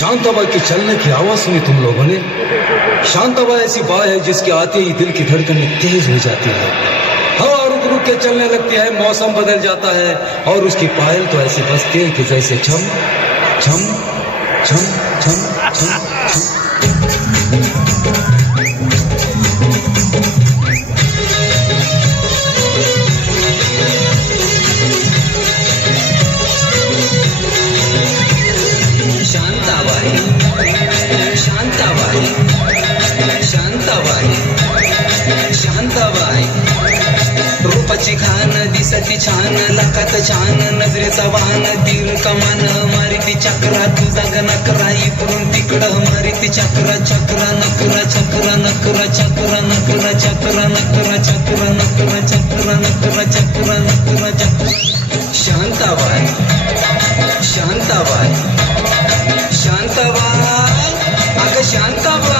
शांताबाई के चलने की आवाज सुनी तुम लोगों ने? शांताबाई ऐसी बाई है जिसके आते ही दिल की धड़कनें तेज हो जाती है, हवा रुक रुक के चलने लगती है, मौसम बदल जाता है और उसकी पायल तो ऐसी बजती है कि जैसे छम छम छम छम छम छम। शांताबाई रूपाची खान दिसती छान, लाखात छान नजरेचा वाहन, तीर कमान मारिती चक्रा, तुझा गणकरा इकडून तिकडं मारिती चक्रा, चक्रा नकरा चक्रा नकरा चक्रा नकरा चक्रा नकरा चक्रा नकरा चक्रा नकरा चक्रा नकरा चक्रा। शांताबाई शांताबाई शांताबाई अगं शांताबाई।